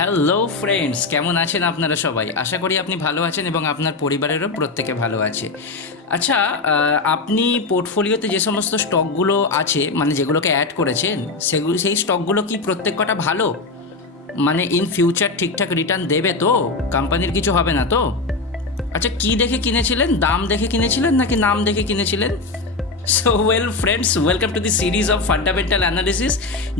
Hello friends, কেমন আছেন আপনারা সবাই? আশা করি আপনি ভালো আছেন এবং আপনার পরিবারেরও প্রত্যেকে ভালো আছে। আচ্ছা, আপনি পোর্টফোলিওতে যে সমস্ত স্টকগুলো আছে, মানে যেগুলোকে অ্যাড করেছেন, সেই স্টকগুলো কি প্রত্যেক কটা ভালো? মানে ইন ফিউচার ঠিকঠাক রিটার্ন দেবে তো? কোম্পানির কিছু হবে না তো? আচ্ছা, কি দেখে কিনেছিলেন? দাম দেখে কিনেছিলেন নাকি নাম দেখে কিনেছিলেন? So friends, welcome to the series of fundamental analysis,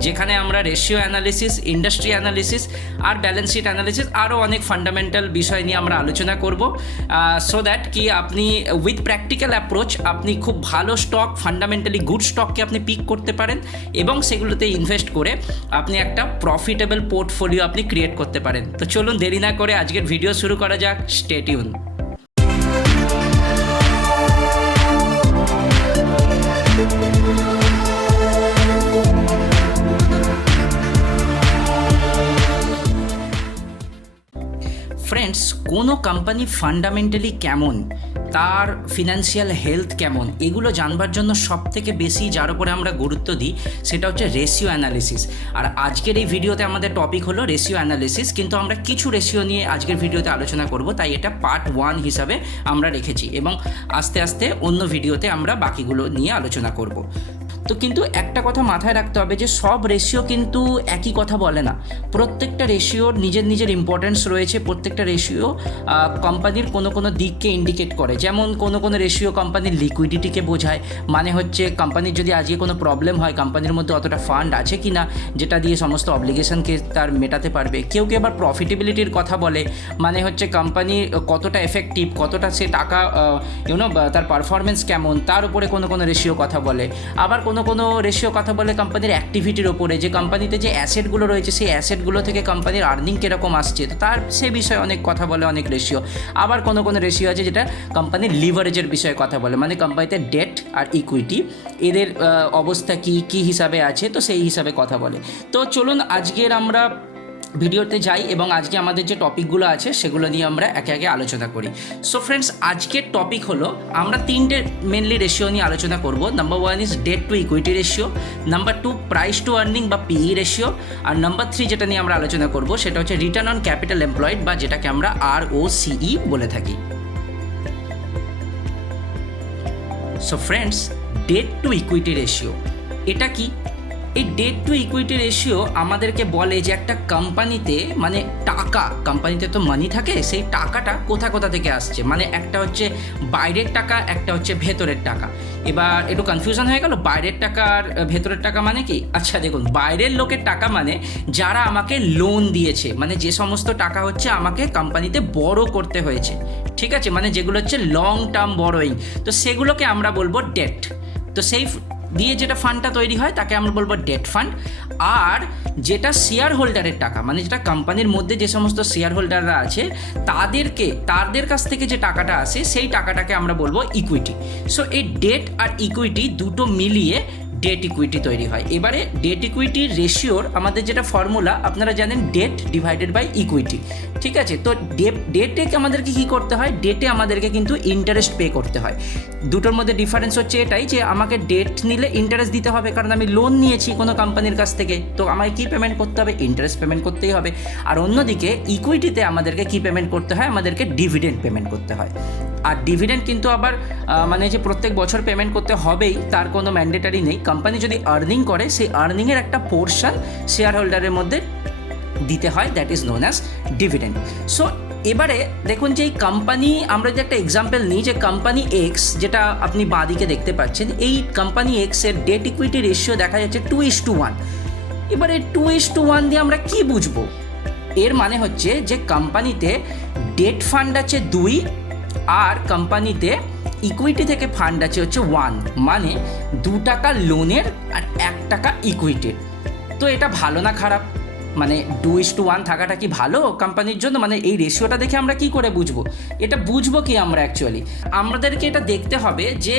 যেখানে আমরা রেশিও অ্যানালিসিস, ইন্ডাস্ট্রি অ্যানালিসিস আর ব্যালেন্স শিট অ্যানালিসিস আরও অনেক ফান্ডামেন্টাল বিষয় নিয়ে আমরা আলোচনা করব, সো দ্যাট কি আপনি উইথ প্র্যাকটিক্যাল অ্যাপ্রোচ আপনি খুব ভালো স্টক, ফান্ডামেন্টালি গুড স্টককে আপনি পিক করতে পারেন এবং সেগুলোতে ইনভেস্ট করে আপনি একটা প্রফিটেবল পোর্টফোলিও আপনি ক্রিয়েট করতে পারেন। তো চলুন দেরি না করে আজকের ভিডিও শুরু করা যাক। Stay tune. ফ্রেন্ডস, কোনো কোম্পানি ফান্ডামেন্টালি কেমন, তার ফিনান্সিয়াল হেলথ কেমন, এগুলো জানবার জন্য সবথেকে বেশি যার উপরে আমরা গুরুত্ব দিই সেটা হচ্ছে রেশিও অ্যানালিসিস। আর আজকের এই ভিডিওতে আমাদের টপিক হলো রেশিও অ্যানালিসিস, কিন্তু আমরা কিছু রেশিও নিয়ে আজকের ভিডিওতে আলোচনা করব, তাই এটা পার্ট 1 হিসাবে আমরা রেখেছি এবং আস্তে আস্তে অন্য ভিডিওতে আমরা বাকিগুলো নিয়ে আলোচনা করব। তো কিন্তু একটা কথা মাথায় রাখতে হবে যে সব রেশিও কিন্তু একই কথা বলে না। প্রত্যেকটা রেশিওর নিজের নিজের ইম্পর্টেন্স রয়েছে। প্রত্যেকটা রেশিও কোম্পানির কোনো কোনো দিককে ইন্ডিকেট করে। যেমন কোনো রেশিও কোম্পানির লিকুইডিটিকে বোঝায়, মানে হচ্ছে কোম্পানির যদি আজকে কোনো প্রবলেম হয়, কোম্পানির মধ্যে অতটা ফান্ড আছে কি না যেটা দিয়ে সমস্ত অব্লিগেশনকে তার মেটাতে পারবে। কেউ আবার প্রফিটেবিলিটির কথা বলে, মানে হচ্ছে কোম্পানি কতটা এফেক্টিভ, কতটা সে টাকা তার পারফরমেন্স কেমন, তার উপরে কোনো রেশিও কথা বলে। আবার কোনো রেশিও কথা বলে কোম্পানির অ্যাক্টিভিটির ওপরে, যে কোম্পানিতে যে অ্যাসেটগুলো রয়েছে সেই অ্যাসেটগুলো থেকে কোম্পানির আর্নিং কীরকম আসছে, তো তার সে বিষয়ে অনেক কথা বলে অনেক রেশিও। আবার কোনো রেশিও আছে যেটা কোম্পানির লিভারেজের বিষয়ে কথা বলে, মানে কোম্পানিতে ডেট আর ইকুইটি এদের অবস্থা কী হিসাবে আছে, তো সেই হিসাবে কথা বলে। তো চলুন আজকের আমরা ভিডিওতে যাই এবং আজকে আমাদের যে টপিকগুলো আছে সেগুলো নিয়ে আমরা একে একে আলোচনা করি। সো ফ্রেন্ডস, আজকের টপিক হলো আমরা তিনটে মেনলি রেশিও নিয়ে আলোচনা করব। Number 1 is debt to equity ratio, number 2 price to earning বা পিই রেশিও, আর নাম্বার 3 যেটা নিয়ে আমরা আলোচনা করব সেটা হচ্ছে রিটার্ন অন ক্যাপিটাল এমপ্লয়েড বা যেটাকে আমরা ROCE বলে থাকি। So friends, debt to equity ratio এটা কি? এই ডেট টু ইকুইটি রেশিও আমাদেরকে বলে যে একটা কোম্পানিতে, মানে টাকা, কোম্পানিতে তো মানি থাকে, সেই টাকাটা কোথা থেকে আসছে। মানে একটা হচ্ছে বাইরের টাকা, একটা হচ্ছে ভেতরের টাকা। এবার একটু কনফিউশন হয়ে গেল, বাইরের টাকা আর ভেতরের টাকা মানে কি? আচ্ছা দেখুন, বাইরের লোকের টাকা মানে যারা আমাকে লোন দিয়েছে, মানে যে সমস্ত টাকা হচ্ছে আমাকে কোম্পানিতে বড় করতে হয়েছে, ঠিক আছে, মানে যেগুলো হচ্ছে লং টার্ম বড়োয়িং, তো সেগুলোকে আমরা বলবো ডেট। তো সেই দিয়ে যেটা ফান্ডটা তৈরি হয় তাকে আমরা বলবো ডেট ফান্ড। আর যেটা শেয়ার হোল্ডারের টাকা, মানে যেটা কোম্পানির মধ্যে যে সমস্ত শেয়ার হোল্ডাররা আছে তাদের কাছ থেকে যে টাকাটা আসে সেই টাকাটাকে আমরা বলবো ইকুইটি। সো এই ডেট আর ইকুইটি দুটো মিলিয়ে ডেট ইকুইটি তৈরি হয়। এবারে ডেট ইকুইটির রেশিওর আমাদের যেটা ফর্মুলা আপনারা জানেন, ডেট ডিভাইডেড বাই ইকুইটি, ঠিক আছে। তো ডেটে আমাদেরকে কী করতে হয়? ডেটে আমাদেরকে কিন্তু ইন্টারেস্ট পে করতে হয়। দুটোর মধ্যে ডিফারেন্স হচ্ছে এটাই যে আমাকে ডেট নিলে ইন্টারেস্ট দিতে হবে, কারণ আমি লোন নিয়েছি কোনো কোম্পানির কাছ থেকে, তো আমাকে কী পেমেন্ট করতে হবে? ইন্টারেস্ট পেমেন্ট করতেই হবে। আর অন্যদিকে ইকুইটিতে আমাদেরকে কী পেমেন্ট করতে হয়? আমাদেরকে ডিভিডেন্ড পেমেন্ট করতে হয়। আর ডিভিডেন্ড কিন্তু আবার মানে যে প্রত্যেক বছর পেমেন্ট করতে হবেই তার কোনো ম্যান্ডেটারি নেই। কোম্পানি যদি আর্নিং করে সেই আর্নিংয়ের একটা পোর্শন শেয়ার হোল্ডারের মধ্যে দিতে হয়, that is known as dividend. So এবারে দেখুন যে এই কোম্পানি, আমরা যে একটা এক্সাম্পল নিই, যে কোম্পানি এক্স, যেটা আপনি বাঁদিকে দেখতে পাচ্ছেন, এই কোম্পানি এক্সের ডেট ইকুইটি রেশিও দেখা যাচ্ছে 2:1। এবারে 2:1 দিয়ে আমরা কি বুঝবো? এর মানে হচ্ছে যে কোম্পানিতে ডেট ফান্ড আছে 2 আর কোম্পানিতে ইকুইটি থেকে ফান্ড আছে হচ্ছে 1, মানে 2 টাকা লোনের আর 1 টাকা ইকুইটির। তো এটা ভালো না খারাপ? মানে 2:1 থাকাটা কি ভালো কোম্পানির জন্য? মানে এই রেশিওটা দেখে আমরা কি করে বুঝবো? এটা বুঝবো কি আমরা অ্যাকচুয়ালি আমাদেরকে এটা দেখতে হবে যে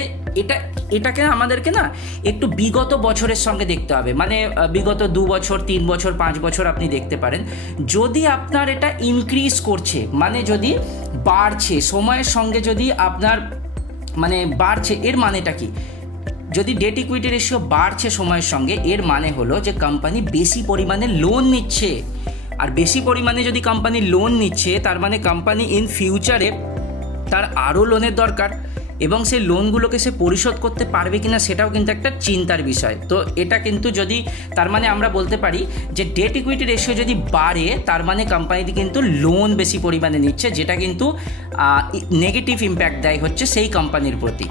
এটাকে আমাদেরকে না একটু বিগত বছরের সঙ্গে দেখতে হবে। মানে বিগত 2 বছর, 3 বছর, 5 বছর আপনি দেখতে পারেন। যদি আপনার এটা ইনক্রিজ করছে, মানে যদি বাড়ছে সময়ের সঙ্গে, যদি আপনার মানে বাড়ছে, এর মানেটা কি? যদি ডেট ইকুইটি রেশিও বাড়ছে সময়ের সঙ্গে, এর মানে হলো যে কোম্পানি বেশি পরিমাণে লোন নিচ্ছে। আর বেশি পরিমাণে যদি কোম্পানি লোন নিচ্ছে তার মানে কোম্পানি ইন ফিউচারে তার আরও লোনের দরকার, এবং সেই লোনগুলোকে সে পরিশোধ করতে পারবে কিনা সেটাও কিন্তু একটা চিন্তার বিষয়। তো এটা কিন্তু যদি তার মানে আমরা বলতে পারি যে ডেট ইকুইটি রেশিও যদি বাড়ে তার মানে কোম্পানিটি কিন্তু লোন বেশি পরিমাণে নিচ্ছে, যেটা কিন্তু নেগেটিভ ইম্প্যাক্ট দেয় হচ্ছে সেই কোম্পানির প্রতি।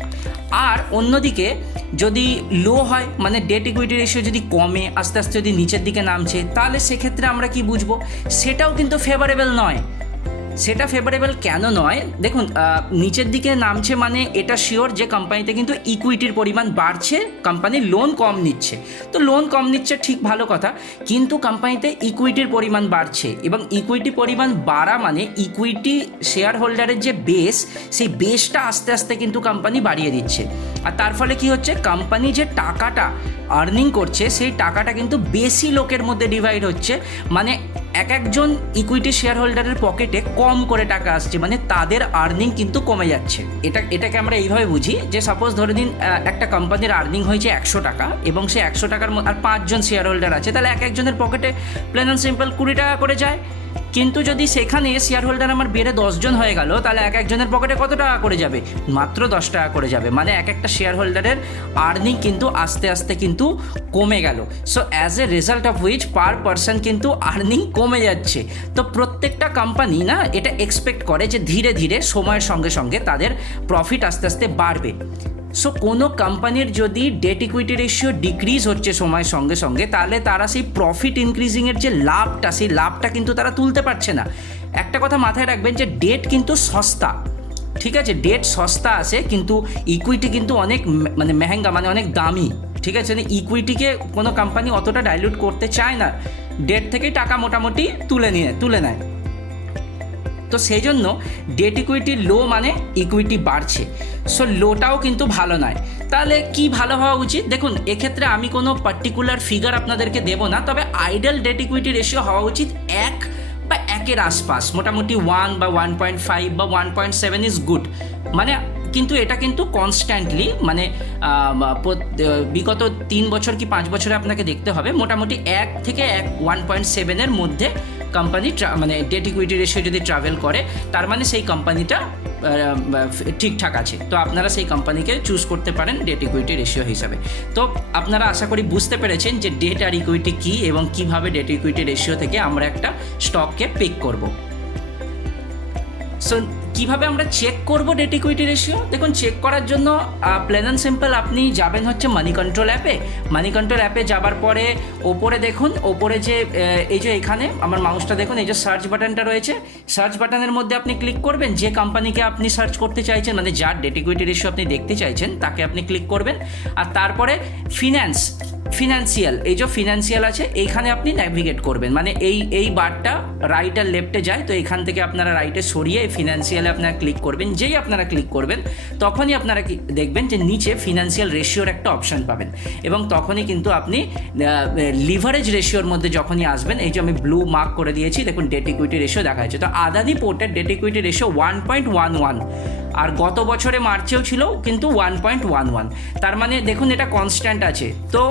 আর অন্যদিকে যদি লো হয় মানে ডেট ইকুইটি রেশিও যদি কমে আস্তে আস্তে যদি নিচের দিকে নামছে, তাহলে সেক্ষেত্রে আমরা কি বুঝবো, সেটাও কিন্তু ফেভারেবল নয়। সেটা ফেভারেবল কেন নয়, দেখুন নিচের দিকে নামছে মানে এটা শিওর যে কোম্পানিতে কিন্তু ইকুইটির পরিমাণ বাড়ছে, কোম্পানি লোন কম নিচ্ছে। তো লোন কম নিচ্ছে ঠিক ভালো কথা, কিন্তু কোম্পানিতে ইকুইটির পরিমাণ বাড়ছে, এবং ইকুইটি পরিমাণ বাড়া মানে ইকুইটি শেয়ার হোল্ডারের যে বেস, সেই বেসটা আস্তে আস্তে কিন্তু কোম্পানি বাড়িয়ে দিচ্ছে। আর তার ফলে কি হচ্ছে, কোম্পানি যে টাকাটা আর্নিং করছে সেই টাকাটা কিন্তু বেশি লোকের মধ্যে ডিভাইড হচ্ছে, মানে একজন ইকুইটি শেয়ার হোল্ডারের পকেটে কম করে টাকা আসছে, মানে তাদের আর্নিং কিন্তু কমে যাচ্ছে। এটাকে আমরা এইভাবে বুঝি যে সাপোজ ধরে দিন একটা কোম্পানির আর্নিং হয়েছে 100 টাকা, এবং সে 100 টাকার আর 5 জন শেয়ার হোল্ডার আছে, তাহলে একজনের পকেটে প্লেন অ্যান্ড সিম্পল 20 টাকা করে যায়। কিন্তু যদি সেখানে শেয়ার হোল্ডার আমার বেড়ে 10 জন হয়ে গেল, তাহলে একজনের পকেটে কত টাকা করে যাবে, মাত্র 10 টাকা করে যাবে। মানে একটা শেয়ার হোল্ডারের আর্নিং কিন্তু আস্তে আস্তে কিন্তু কমে গেল। So as a result of which per person কিন্তু আর্নিং কমে যাচ্ছে। তো প্রত্যেকটা কোম্পানি না এটা এক্সপেক্ট করে যে ধীরে ধীরে সময়ের সঙ্গে সঙ্গে তাদের প্রফিট আস্তে আস্তে বাড়বে। সো কোনো কোম্পানির যদি ডেট ইকুইটি রেশিও ডিক্রিজ হচ্ছে সময়ের সঙ্গে সঙ্গে, তাহলে তারা সেই প্রফিট ইনক্রিজিংয়ের যে লাভটা, সেই লাভটা কিন্তু তারা তুলতে পারছে না। একটা কথা মাথায় রাখবেন যে ডেট কিন্তু সস্তা, ঠিক আছে, ডেট সস্তা আসে, কিন্তু ইকুইটি কিন্তু অনেক মানে মেহেঙ্গা, মানে অনেক দামি, ঠিক আছে। ইকুইটিকে কোনো কোম্পানি অতটা ডাইলিউট করতে চায় না, ডেট থেকেই টাকা মোটামুটি তুলে নেয়। তো সেই জন্য ডেট ইকুইটি লো মানে ইকুইটি বাড়ছে, সো লোটাও কিন্তু ভালো নয়। তাহলে কি ভালো হওয়া উচিত, দেখুন এক্ষেত্রে আমি কোনো পার্টিকুলার ফিগার আপনাদেরকে দেবো না, তবে আইডিয়াল ডেট ইকুইটি রেশিও হওয়া উচিত 1 বা 1-এর আশপাশ, মোটামুটি 1 বা 1.5 বা 1.7 ইজ গুড। মানে কিন্তু এটা কিন্তু কনস্ট্যান্টলি মানে বিগত 3 বছর কি 5 বছরে আপনাকে দেখতে হবে, মোটামুটি 1 থেকে 1.7-এর মধ্যে কোম্পানি মানে ডেট ইকুইটি রেশিও যদি ট্রাভেল করে, তার মানে সেই কোম্পানিটা ঠিকঠাক আছে। তো আপনারা সেই কোম্পানিকে চুজ করতে পারেন ডেট ইকুইটি রেশিও হিসাবে। তো আপনারা আশা করি বুঝতে পেরেছেন যে ডেট আর ইকুইটি কী, এবং কিভাবে ডেট ইকুইটি রেশিও থেকে আমরা একটা স্টককে পিক করব। সো কীভাবে আমরা চেক করবো ডেট ইকুইটি রেশিও, দেখুন চেক করার জন্য প্লেন অ্যান্ড সিম্পল আপনি যাবেন হচ্ছে মানি কন্ট্রোল অ্যাপে। মানি কন্ট্রোল অ্যাপে যাবার পরে ওপরে দেখুন, ওপরে যে এই যে এখানে আমার মাউসটা দেখুন, এই যে সার্চ বাটনটা রয়েছে, সার্চ বাটনের মধ্যে আপনি ক্লিক করবেন যে কোম্পানিকে আপনি সার্চ করতে চাইছেন, মানে যার ডেট ইকুইটি রেশিও আপনি দেখতে চাইছেন তাকে আপনি ক্লিক করবেন। আর তারপরে ফিনান্সিয়াল, এই যে ফিনান্সিয়াল আছে এইখানে আপনি ন্যাভিগেট করবেন, মানে এই বারটা রাইট আর লেফটে যায়, তো এখান থেকে আপনারা রাইটে সরিয়ে ফিনান্সিয়ালে আপনারা ক্লিক করবেন। যেই আপনারা ক্লিক করবেন তখনই আপনারা দেখবেন যে নিচে ফিনান্সিয়াল রেশিওর একটা অপশান পাবেন, এবং তখনই কিন্তু আপনি লিভারেজ রেশিওর মধ্যে যখনই আসবেন, এই যে আমি ব্লু মার্ক করে দিয়েছি দেখুন ডেট ইকুইটি রেশিও দেখা যাচ্ছে। তো আদানি পোর্টের ডেট ইকুইটি রেশিও 1.11, আর গত বছরে মার্চেও ছিল কিন্তু 1.11, তার মানে দেখুন এটা কনস্ট্যান্ট আছে। তো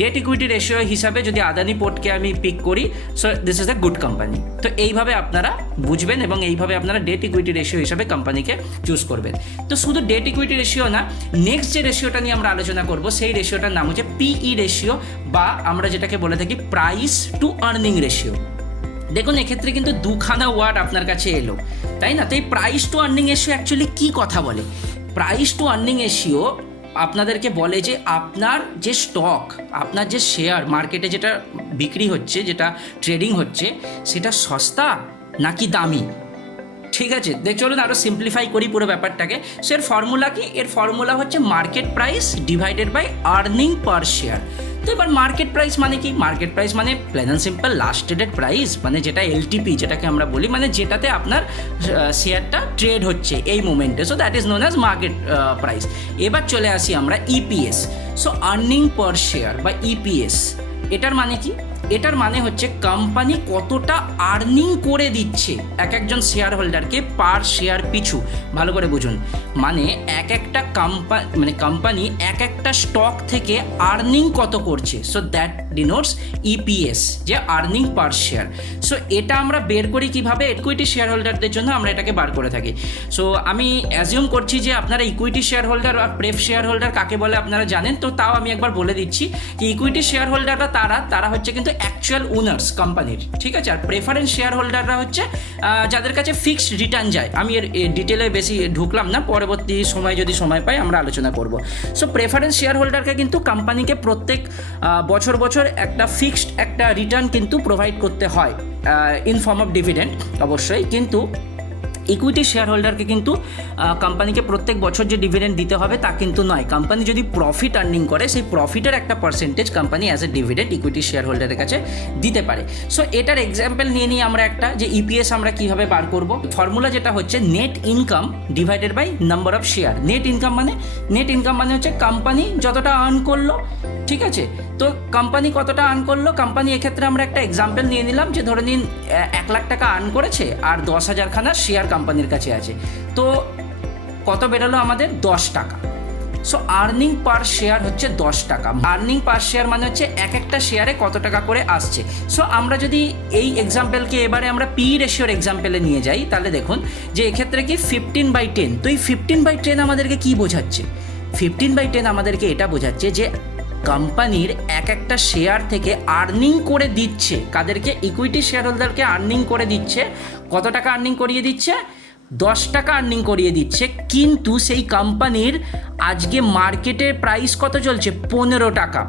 ডেট ইকুইটি রেশিও হিসাবে যদি আদানি পোর্টকে আমি পিক করি, so this is a good company. তো এইভাবে আপনারা বুঝবেন, এবং এইভাবে আপনারা ডেট ইকুইটি রেশিও হিসাবে কোম্পানিকে চুজ করবেন। তো শুধু ডেট ইকুইটি রেশিও না, নেক্সট যে রেশিওটা নিয়ে আমরা আলোচনা করব সেই রেশিওটার নাম হচ্ছে পিই রেশিও, বা আমরা যেটাকে বলে থাকি প্রাইস টু আর্নিং রেশিও। দেখুন এক্ষেত্রে কিন্তু দুখানা ওয়ার্ড আপনার কাছে এলো, তাই না? তো এই price to earning ratio actually কী কথা বলে? প্রাইস টু আর্নিং রেশিও আপনাদেরকে বলে যে আপনার যে স্টক, আপনার যে শেয়ার মার্কেটে যেটা বিক্রি হচ্ছে, যেটা ট্রেডিং হচ্ছে, সেটা সস্তা নাকি দামি, ঠিক আছে? চলুন আরও সিম্পলিফাই করি পুরো ব্যাপারটাকে। সো এর ফর্মুলা কি? এর ফর্মুলা হচ্ছে market price divided by earning per share. তো এবার মার্কেট প্রাইস মানে কি? মার্কেট প্রাইস মানে plain and simple last traded price, মানে যেটা এলটিপি যেটাকে আমরা বলি, মানে যেটাতে আপনার শেয়ারটা ট্রেড হচ্ছে এই মোমেন্টে। So that is known as market price. এবার চলে আসি আমরা EPS. So earning per share বা ইপিএস, এটার মানে কি? এটার মানে হচ্ছে কোম্পানি কতটা আর্নিং করে দিচ্ছে এক একজন শেয়ার হোল্ডারকে পার শেয়ার পিছু। ভালো করে বুঝুন, মানে এক একটা কোম্পানি এক একটা স্টক থেকে আর্নিং কত করছে। সো দ্যাট ডিনোটস ইপিএস, যে আর্নিং পার শেয়ার। সো এটা আমরা বের করি কিভাবে, ইকুইটি শেয়ার হোল্ডারদের জন্য আমরা এটাকে বার করে থাকি। সো আমি অ্যাজিউম করছি যে আপনারা ইকুইটি শেয়ার হোল্ডার আর প্রেফ শেয়ার হোল্ডার কাকে বলে আপনারা জানেন, তো তাও আমি একবার বলে দিচ্ছি যে ইকুইটি শেয়ার হোল্ডাররা তারা হচ্ছে কিন্তু অ্যাকচুয়াল ওনার্স কোম্পানির, ঠিক আছে। আর প্রেফারেন্স শেয়ার হোল্ডাররা হচ্ছে যাদের কাছে ফিক্সড রিটার্ন যায়। আমি এর ডিটেলে বেশি ঢুকলাম না, পরবর্তী সময় যদি সময় পাই আমরা আলোচনা করব। সো প্রেফারেন্স শেয়ার হোল্ডারকে কিন্তু কোম্পানিকে প্রত্যেক বছর একটা ফিক্সড একটা রিটার্ন কিন্তু প্রোভাইড করতে হয় ইন ফর্ম অফ ডিভিডেন্ড অবশ্যই, কিন্তু ইকুইটি শেয়ার হোল্ডারকে কিন্তু কোম্পানিকে প্রত্যেক বছর যে ডিভিডেন্ড দিতে হবে তা কিন্তু নয়। কোম্পানি যদি প্রফিট আর্নিং করে সেই প্রফিটের একটা percentage company as a dividend equity share হোল্ডারের কাছে দিতে পারে। সো এটার এক্সাম্পল নিয়ে নিই আমরা একটা, যে ইপিএস আমরা কীভাবে বার করব। ফর্মুলা যেটা হচ্ছে net income divided by number of share. Net income মানে হচ্ছে কোম্পানি যতটা আর্ন করলো, ঠিক আছে। তো কোম্পানি কতটা আর্ন করলো, কোম্পানি এক্ষেত্রে আমরা একটা এক্সাম্পল নিয়ে নিলাম যে ধরে নিন 1 লাখ টাকা আর্ন করেছে আর 10,000 খানা শেয়ার কোম্পানির কাছে আছে, তো কত বেরোলো আমাদের 10 টাকা। সো আর্নিং পার শেয়ার হচ্ছে 10 টাকা। আর্নিং পার শেয়ার মানে হচ্ছে এক একটা শেয়ারে কত টাকা করে আসছে। সো আমরা যদি এই এক্সাম্পলকে এবারে আমরা পি রেশিওর এক্সাম্পলে নিয়ে যাই, তাহলে দেখুন যে এক্ষেত্রে কি 15/10। তো এই 15/10 আমাদেরকে কি বোঝাচ্ছে? 15/10 আমাদেরকে এটা বোঝাচ্ছে যে কোম্পানির এক একটা শেয়ার থেকে আর্নিং করে দিচ্ছে কাদেরকে, ইকুইটি শেয়ার হোল্ডারকে আর্নিং করে দিচ্ছে। কত টাকা আর্নিং করিয়ে দিচ্ছে? 10 টাকা আর্নিং করিয়ে দিচ্ছে, কিন্তু সেই কোম্পানির আজকে মার্কেটের প্রাইস কত চলছে? 15 টাকা।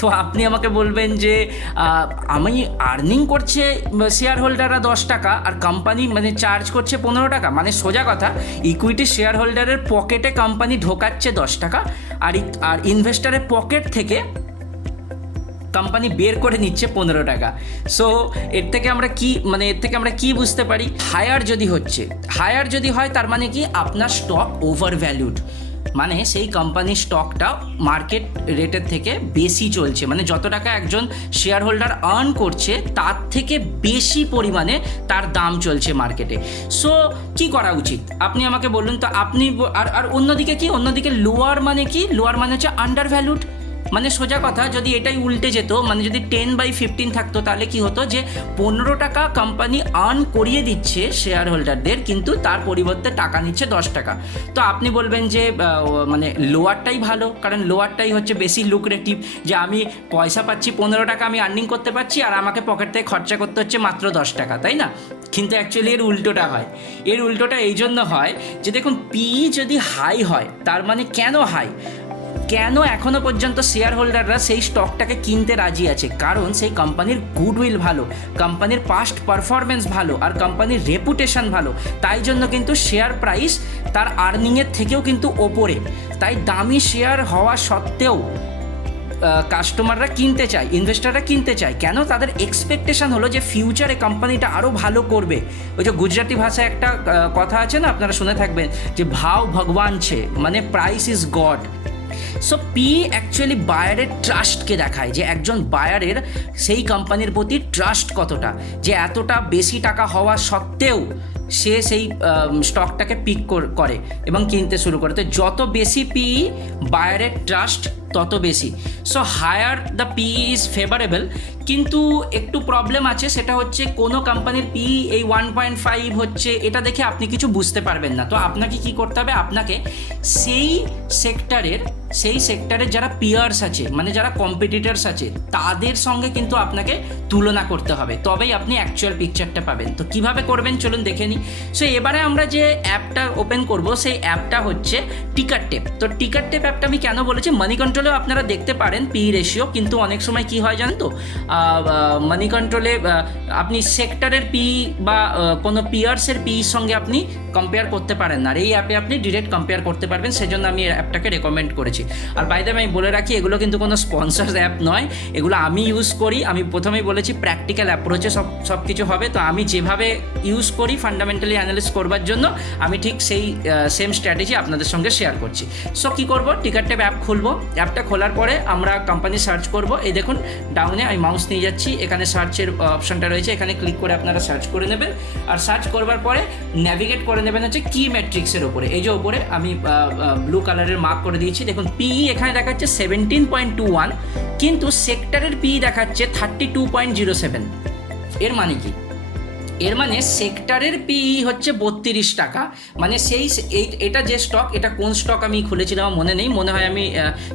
তো আপনি আমাকে বলবেন যে আমি আর্নিং করছে শেয়ার হোল্ডাররা 10 টাকা আর কোম্পানি চার্জ করছে 15 টাকা। মানে সোজা কথা, ইকুইটি শেয়ার হোল্ডারের পকেটে কোম্পানি ঢোকাচ্ছে 10 টাকা আর ইনভেস্টারের পকেট থেকে কোম্পানি বের করে নিচ্ছে 15 টাকা। সো এর থেকে আমরা কি বুঝতে পারি? হায়ার যদি হয় তার মানে কি আপনার স্টক ওভার ভ্যালুড, মানে সেই কোম্পানির স্টকটা মার্কেট রেটের থেকে বেশি চলছে, মানে যত টাকা একজন শেয়ার হোল্ডার আর্ন করছে তার থেকে বেশি পরিমাণে তার দাম চলছে মার্কেটে। সো কি করা উচিত আপনি আমাকে বলুন তো। আপনি আর অন্যদিকে লোয়ার মানে হচ্ছে আন্ডার ভ্যালুড। মানে সোজা কথা, যদি এটাই উল্টে যেত, মানে যদি 10/15 থাকতো, তাহলে কি হতো যে 15 টাকা কোম্পানি আর্ন করিয়ে দিচ্ছে শেয়ার হোল্ডারদের, কিন্তু তার পরিবর্তে টাকা নিচ্ছে 10 টাকা। তো আপনি বলবেন যে লোয়ারটাই ভালো, কারণ লোয়ারটাই হচ্ছে বেশি লুক্রেটিভ, যে আমি পয়সা পাচ্ছি 15 টাকা, আমি আর্নিং করতে পারছি আর আমাকে পকেট থেকে খরচা করতে হচ্ছে মাত্র 10 টাকা, তাই না? কিন্তু অ্যাকচুয়ালি এর উল্টোটা হয়। এর উল্টোটা এই জন্য হয় যে দেখুন, পি যদি হাই হয়, তার মানে কেন এখনো পর্যন্ত শেয়ার হোল্ডাররা সেই স্টকটাকে কিনতে রাজি আছে? কারণ সেই কোম্পানির গুডউইল ভালো, কোম্পানির পাস্ট পারফরমেন্স ভালো আর কোম্পানির রেপুটেশন ভালো। তাই জন্য কিন্তু শেয়ার প্রাইস তার আর্নিংয়ের থেকেও কিন্তু ওপরে। তাই দামি শেয়ার হওয়া সত্ত্বেও কাস্টমাররা কিনতে চায়, ইনভেস্টাররা কিনতে চায়। কেন? তাদের এক্সপেকটেশন হলো যে ফিউচারে কোম্পানিটা আরও ভালো করবে। ওই যে গুজরাটি ভাষায় একটা কথা আছে না, আপনারা শুনে থাকবেন, যে ভাও ভগবান ছে, মানে price is god. So P actually বায়ারের ট্রাস্টকে দেখায়, যে একজন বায়ারের সেই কোম্পানির প্রতি ট্রাস্ট কতটা, যে এতটা বেশি টাকা হওয়া সত্ত্বেও সে সেই স্টকটাকে পিক করে এবং কিনতে শুরু করে। তো যত বেশি পি, বায়ারের ট্রাস্ট তত বেশি। So higher the P is favourable, কিন্তু একটু প্রবলেম আছে, সেটা হচ্ছে কোনো কোম্পানির পি এই 1.5 হচ্ছে, এটা দেখে আপনি কিছু বুঝতে পারবেন না। তো আপনাকে কি করতে হবে? আপনাকে সেই সেক্টরের যারা পিয়ার্স আছে, মানে যারা কম্পিটিটার্স আছে, তাদের সঙ্গে কিন্তু আপনাকে তুলনা করতে হবে, তবেই আপনি অ্যাকচুয়াল পিকচারটা পাবেন। তো কিভাবে করবেন চলুন দেখে নিই। সো এবারে আমরা যে অ্যাপটা ওপেন করব, সেই অ্যাপটা হচ্ছে টিকার টেপ। তো টিকার টেপ অ্যাপটা আমি কেন বলেছি, মানি কন্ট্রোলেও আপনারা দেখতে পারেন পি রেশিও, কিন্তু অনেক সময় কি হয় জানেন তো, মানি কন্ট্রোলে আপনি সেক্টরের পি বা কোনো পিয়ার্সের পির সঙ্গে আপনি কম্পেয়ার করতে পারেন না, আর এই অ্যাপে আপনি ডিরেক্ট কম্পেয়ার করতে পারবেন। সেজন্য আমি এই অ্যাপটাকে রেকমেন্ড করেছি। করছি। আর বাই দ্য ওয়ে আমি বলে রাখি, এগুলো কিন্তু কোনো স্পন্সর অ্যাপ নয়, এগুলো আমি ইউজ করি। আমি প্রথমেই বলেছি প্র্যাকটিক্যাল অ্যাপ্রোচে সব কিছু হবে। তো আমি যেভাবে ইউজ করি ফান্ডামেন্টালি অ্যানালিসিস করবার জন্য, আমি ঠিক সেই সেম স্ট্র্যাটেজি আপনাদের সঙ্গে শেয়ার করছি। সো কী করবো, টিকার ট্যাব অ্যাপ খুলবো। অ্যাপটা খোলার পরে আমরা কোম্পানি সার্চ করব। এই দেখুন ডাউনে আমি মাউস নিয়ে যাচ্ছি, এখানে সার্চের অপশনটা রয়েছে, এখানে ক্লিক করে আপনারা সার্চ করে নেবেন। আর সার্চ করবার পরে ন্যাভিগেট করে নেবেন হচ্ছে কি মেট্রিক্সের ওপরে। এই যে ওপরে আমি ব্লু কালারের মার্ক করে দিয়েছি, দেখুন পিই এখানে দেখাচ্ছে 17.21, কিন্তু সেক্টরের পিই দেখাচ্ছে 32.07। এর মানে কি? এর মানে সেক্টরের পিই হচ্ছে 32 টাকা। মানে এটা যে স্টক, এটা কোন স্টক আমি খুলেছিলাম আমার মনে নেই, মনে হয় আমি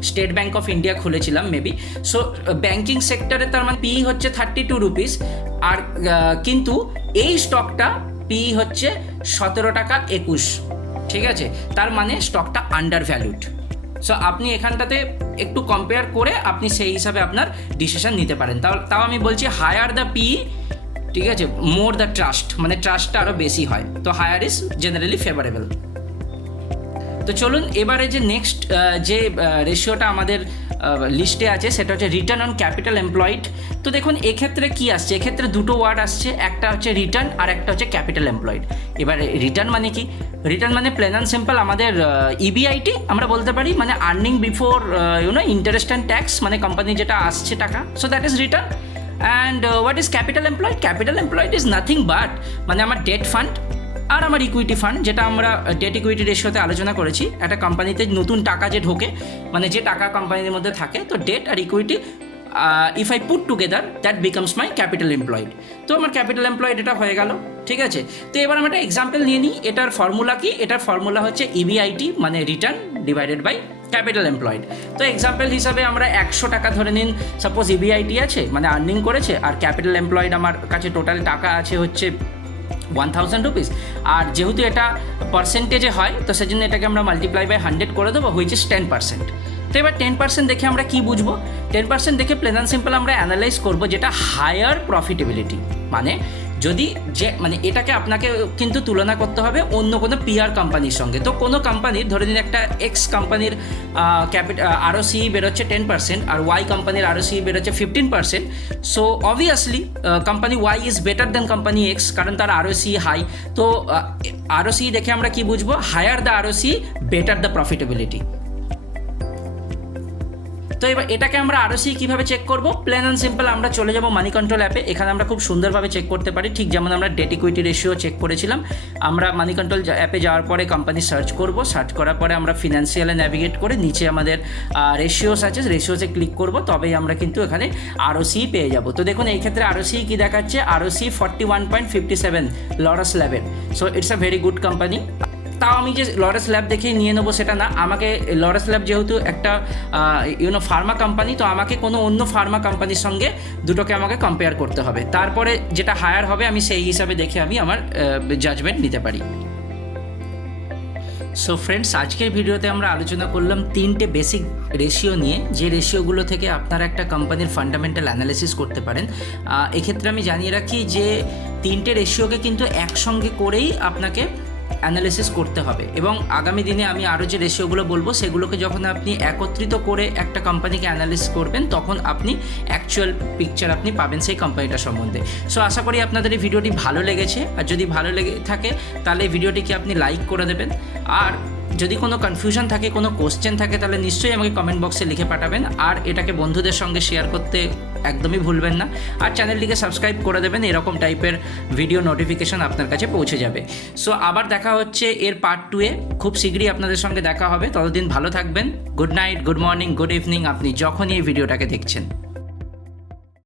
স্টেট ব্যাঙ্ক অফ ইন্ডিয়া খুলেছিলাম মেবি। সো ব্যাঙ্কিং সেক্টরে তার মানে পিই হচ্ছে 32 রুপিস, আর কিন্তু এই স্টকটা পিই হচ্ছে 17 টাকা 21। ঠিক আছে, তার মানে স্টকটা আন্ডার ভ্যালুড। সো আপনি এখানটাতে একটু কম্পেয়ার করে আপনি সেই হিসাবে আপনার ডিসিশন নিতে পারেন। তাও আমি বলছি হায়ার দ্য পিই, ঠিক আছে, মোর দ্য ট্রাস্ট, মানে ট্রাস্টটা আরও বেশি হয়, তো হায়ার ইজ জেনারেলি ফেভারেবল। তো চলুন এবারে যে নেক্সট যে রেশিওটা আমাদের লিস্টে আছে সেটা হচ্ছে রিটার্ন অন ক্যাপিটাল এমপ্লয়েড। তো দেখুন এক্ষেত্রে কি আসছে, এক্ষেত্রে দুটো ওয়ার্ড আসছে, একটা হচ্ছে রিটার্ন আর একটা হচ্ছে ক্যাপিটাল এমপ্লয়েড। এবারে রিটার্ন মানে কি? রিটার্ন মানে প্লেন অ্যান্ড সিম্পল আমাদের ইবিআইটি আমরা বলতে পারি, মানে earning before interest and tax, মানে কোম্পানি যেটা আসছে টাকা, so that is written. And what is capital employed? Capital employed is nothing but মানে আমার ডেট ফান্ড আর আমার ইকুইটি ফান্ড, যেটা আমরা ডেট ইকুইটি রেশিওতে আলোচনা করেছি। একটা কোম্পানিতে নতুন টাকা যে ঢোকে, মানে যে টাকা কোম্পানির মধ্যে থাকে, তো ডেট আর equity if I put together that becomes my capital employed. তো আমার ক্যাপিটাল এমপ্লয়েড এটা হয়ে গেল, ঠিক আছে। তো এবার আমরা একটা এক্সাম্পল নিয়ে নিই। এটার ফর্মুলা কি? এটার ফর্মুলা হচ্ছে ইবিআইটি মানে return divided by capital employed. তো এক্সাম্পল হিসাবে আমরা 100 টাকা ধরে নিন, সাপোজ ইবিআইটি আছে মানে আর্নিং করেছে, আর ক্যাপিটাল এমপ্লয়েড আমার কাছে টোটাল টাকা আছে হচ্ছে 1000 রুপিস। আর যেহেতু এটা পার্সেন্টেজে হয়, তো সেজন্য এটাকে আমরা মাল্টিপ্লাই বাই 100 করে দেবো, হুইচ ইজ 10%। তো এবার 10% দেখে আমরা কি বুঝবো? 10% দেখে প্লেন অ্যান্ড সিম্পল আমরা অ্যানালাইজ করবো যেটা হায়ার প্রফিটেবিলিটি। মানে যদি যে মানে এটাকে আপনাকে কিন্তু তুলনা করতে হবে অন্য কোনো পিআর কোম্পানির সঙ্গে। তো কোনো কোম্পানির ধরে নিন একটা এক্স কোম্পানির ROCE বেরোচ্ছে 10% আর ওয়াই কোম্পানির ROCE বেরোচ্ছে 15%। So obviously company Y is better than company X, কারণ তার ROCE হাই। তো ROCE দেখে আমরা কি বুঝবো? Higher the ROCE better the profitability. তো এবার এটাকে আমরা ROCE কীভাবে চেক করবো? প্লেন অ্যান্ড সিম্পল আমরা চলে যাবো মানি কন্ট্রোল অ্যাপে। এখানে আমরা খুব সুন্দরভাবে চেক করতে পারি, ঠিক যেমন আমরা ডেট ইকুইটি রেশিও চেক করেছিলাম। আমরা মানি কন্ট্রোল অ্যাপে যাওয়ার পরে কোম্পানি সার্চ করব, সার্চ করার পরে আমরা ফিনান্সিয়ালে ন্যাভিগেট করে নিচে আমাদের রেশিওস আছে, রেশিওসে ক্লিক করব, তবেই আমরা কিন্তু এখানে ROCE পেয়ে যাব। তো দেখুন এই ক্ষেত্রে ROCE কী দেখাচ্ছে? ROCE 41.57 লরাস ল্যাবের। So it's a very good company. তাও আমি যে লরেস ল্যাব দেখেই নিয়ে নেবো সেটা না, আমাকে লরেস ল্যাব যেহেতু একটা ফার্মা কোম্পানি, তো আমাকে কোনো অন্য ফার্মা কোম্পানির সঙ্গে দুটোকে আমাকে কম্পেয়ার করতে হবে, তারপরে যেটা হায়ার হবে আমি সেই হিসাবে দেখে আমি আমার জাজমেন্ট নিতে পারি। সো ফ্রেন্ডস, আজকের ভিডিওতে আমরা আলোচনা করলাম 3টে বেসিক রেশিও নিয়ে, যে রেশিওগুলো থেকে আপনারা একটা কোম্পানির ফান্ডামেন্টাল অ্যানালিসিস করতে পারেন। এক্ষেত্রে আমি জানিয়ে রাখি যে 3টে রেশিওকে কিন্তু একসঙ্গে করেই আপনাকে অ্যানালিসিস করতে হবে, এবং আগামী দিনে আমি আরও যে রেশিওগুলো বলবো সেগুলোকে যখন আপনি একত্রিত করে একটা কোম্পানিকে অ্যানালিসিস করবেন, তখন আপনি অ্যাকচুয়াল পিকচার আপনি পাবেন সেই কোম্পানিটার সম্বন্ধে। সো আশা করি আপনাদের এই ভিডিওটি ভালো লেগেছে, আর যদি ভালো লেগে থাকে তাহলে এই ভিডিওটিকে আপনি লাইক করে দেবেন। আর যদি কোনো কনফিউশন থাকে, কোনো কোশ্চেন থাকে, তাহলে নিশ্চয়ই আমাকে কমেন্ট বক্সে লিখে পাঠাবেন। আর এটাকে বন্ধুদের সঙ্গে শেয়ার করতে একদমই ভুলবেন না, আর চ্যানেলটিকে সাবস্ক্রাইব করে দেবেন, এরকম টাইপের ভিডিও নোটিফিকেশন আপনার কাছে পৌঁছে যাবে। সো আবার দেখা হচ্ছে এর পার্ট 2-এ, খুব শীঘ্রই আপনাদের সঙ্গে দেখা হবে। ততদিন ভালো থাকবেন। Good night, good morning, good evening, আপনি যখনই এই ভিডিওটাকে দেখছেন।